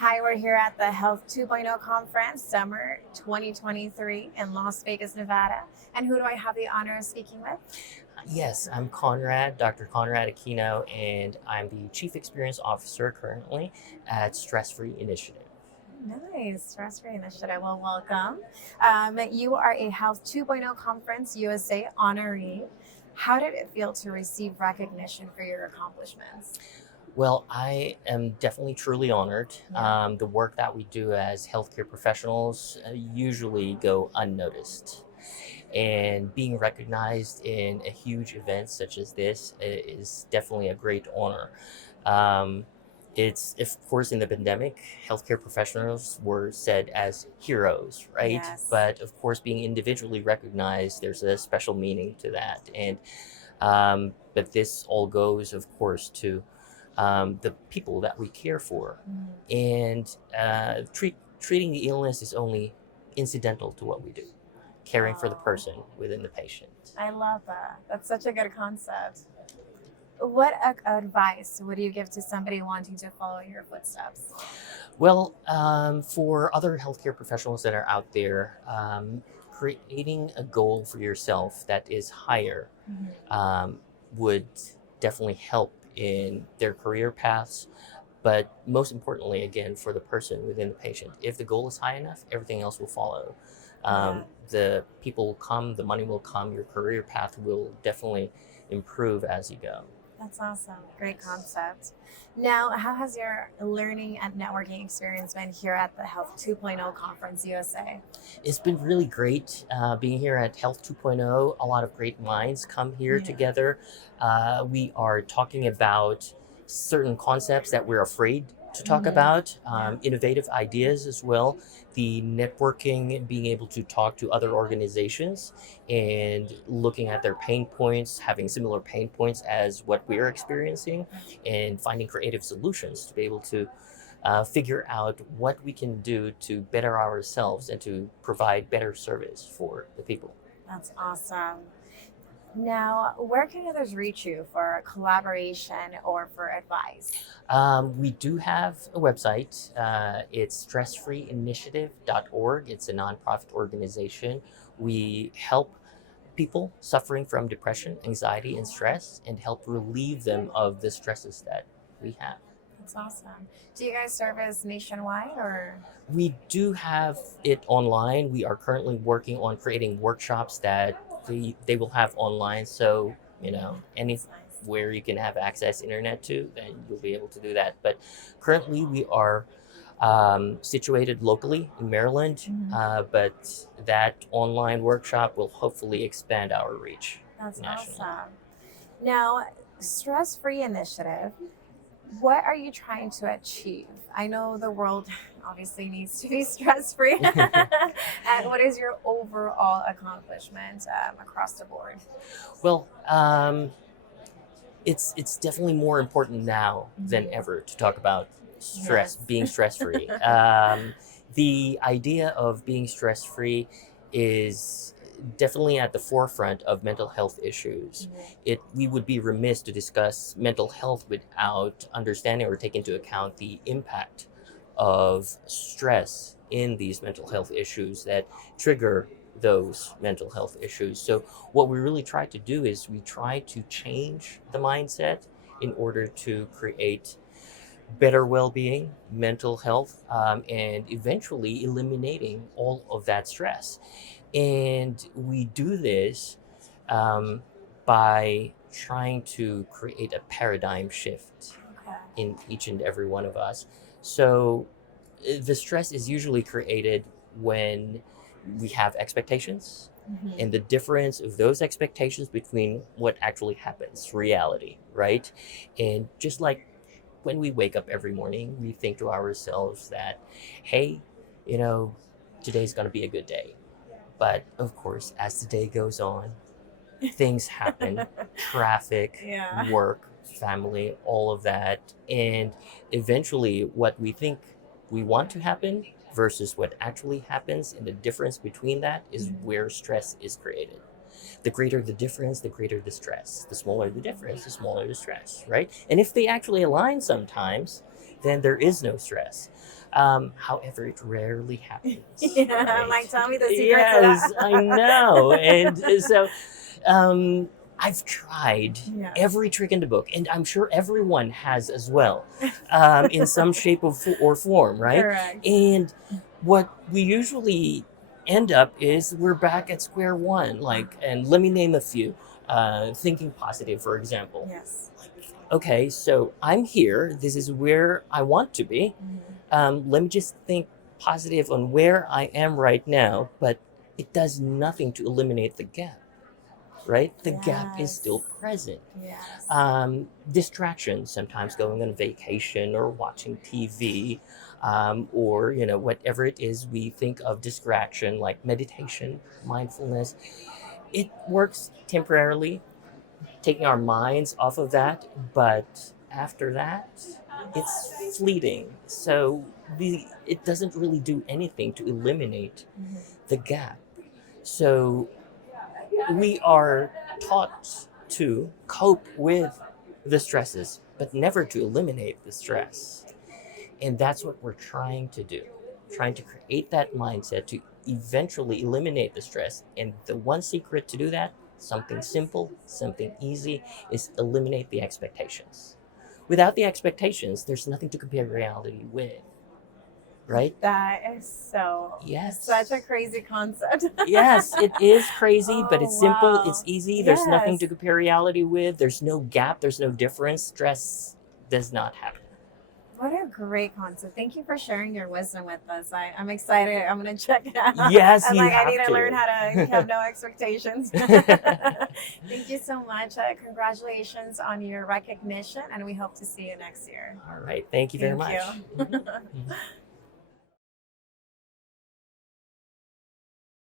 Hi, we're here at the Health 2.0 Conference, Summer 2023 in Las Vegas, Nevada. And who do I have the honor of speaking with? Yes, I'm Conrad, Dr. Conrad Aquino, and I'm the Chief Experience Officer currently at Stress Free Initiative. Nice, stress-free initiative. Well, welcome. You are a Health 2.0 Conference USA honoree. How did it feel to receive recognition for your accomplishments? Well, I am definitely truly honored. Yeah. The work that we do as healthcare professionals usually go unnoticed. And being recognized in a huge event such as this is definitely a great honor. Um, it's, of course, in the pandemic, healthcare professionals were said as heroes, right? Yes. But of course, being individually recognized, there's a special meaning to that. But this all goes, of course, to the people that we care for. Mm. And treating the illness is only incidental to what we do, caring for the Oh, person within the patient. I love that. That's such a good concept. What advice would you give to somebody wanting to follow your footsteps? Well, for other healthcare professionals that are out there, creating a goal for yourself that is higher Mhm. would definitely help in their career paths. But most importantly, again, for the person within the patient, if the goal is high enough, everything else will follow. Yeah, The people will come, the money will come, your career path will definitely improve as you go. that's awesome. Great concept. Now, how has your learning and networking experience been here at the Health 2.0 Conference USA? It's been really great being here at Health 2.0. A lot of great minds come here Yeah. together. We are talking about certain concepts that we're afraid to talk Mhm. about, Yeah. innovative ideas as well. The networking, being able to talk to other organizations and looking at their pain points, having similar pain points as what we're experiencing, and finding creative solutions to be able to figure out what we can do to better ourselves and to provide better service for the people. That's awesome. Now, where can others reach you for collaboration or for advice? We do have a website. It's stressfreeinitiative.org. It's a nonprofit organization. We help people suffering from depression, anxiety, and stress and help relieve them of the stresses that we have. That's awesome. Do you guys service nationwide or? We do have it online. We are currently working on creating workshops that they will have online. So, That's nice. anywhere you can have access internet to, then you'll be able to do that. But currently we are situated locally in Maryland, Mhm. but that online workshop will hopefully expand our reach That's nationally. awesome. Now, stress free initiative, what are you trying to achieve? I know the world obviously needs to be stress free. And what is your overall accomplishment across the board? Well, it's definitely more important now than Mhm. ever to talk about Yes. being stress free. The idea of being stress free is definitely at the forefront of mental health issues. Mhm. We would be remiss to discuss mental health without understanding or take into account the impact of stress in these mental health issues that trigger those mental health issues. So what we really try to do is we try to change the mindset in order to create better well-being, mental health, and eventually eliminating all of that stress. And we do this um, by trying to create a paradigm shift Okay. in each and every one of us. So the stress is usually created when we have expectations Mhm. and the difference of those expectations between what actually happens, reality, right? And just like when we wake up every morning, we think to ourselves that, hey, you know, today's going to be a good day. But of course, as the day goes on, things happen, traffic, Yeah. work, family, all of that. And eventually, what we think we want to happen versus what actually happens, and the difference between that is Mhm. where stress is created. The greater the difference, the greater the stress. The smaller the difference, the smaller the stress, right? And if they actually align sometimes, then there is no stress. However, it rarely happens. Yeah, right? like tell me the secrets Yes, of that. I know. And so I've tried Yeah. every trick in the book, and I'm sure everyone has as well, in some shape or form, right? Correct. And what we usually end up is we're back at square one. Like, and let me name a few. Thinking positive, for example. Yes. Okay, so I'm here. This is where I want to be. Let me just think positive on where I am right now, but it does nothing to eliminate the gap, right? The gap is still Yes. present. Yes. Distractions, sometimes going on vacation or watching TV, or whatever it is we think of distraction, like meditation, mindfulness. It works temporarily, taking our minds off of that, but after that, it's fleeting. So it doesn't really do anything to eliminate the gap. So we are taught to cope with the stresses, but never to eliminate the stress. And that's what we're trying to do, trying to create that mindset to eventually eliminate the stress. And the one secret to do that, something simple, something easy, is eliminate the expectations. Without the expectations, there's nothing to compare reality with, right? That is Yes. such a crazy concept. Yes, it is crazy, but Oh, it's simple, wow. it's easy, there's nothing to Yes. compare reality with, there's no gap, there's no difference. Stress does not happen. What a great concept. Thank you for sharing your wisdom with us. I'm excited. I'm going to check it out. Yes, I'm you like, I have need to to. learn how to have no expectations. Thank you so much. Congratulations on your recognition, and we hope to see you next year. All right, thank you very Thank much. you. Mhm.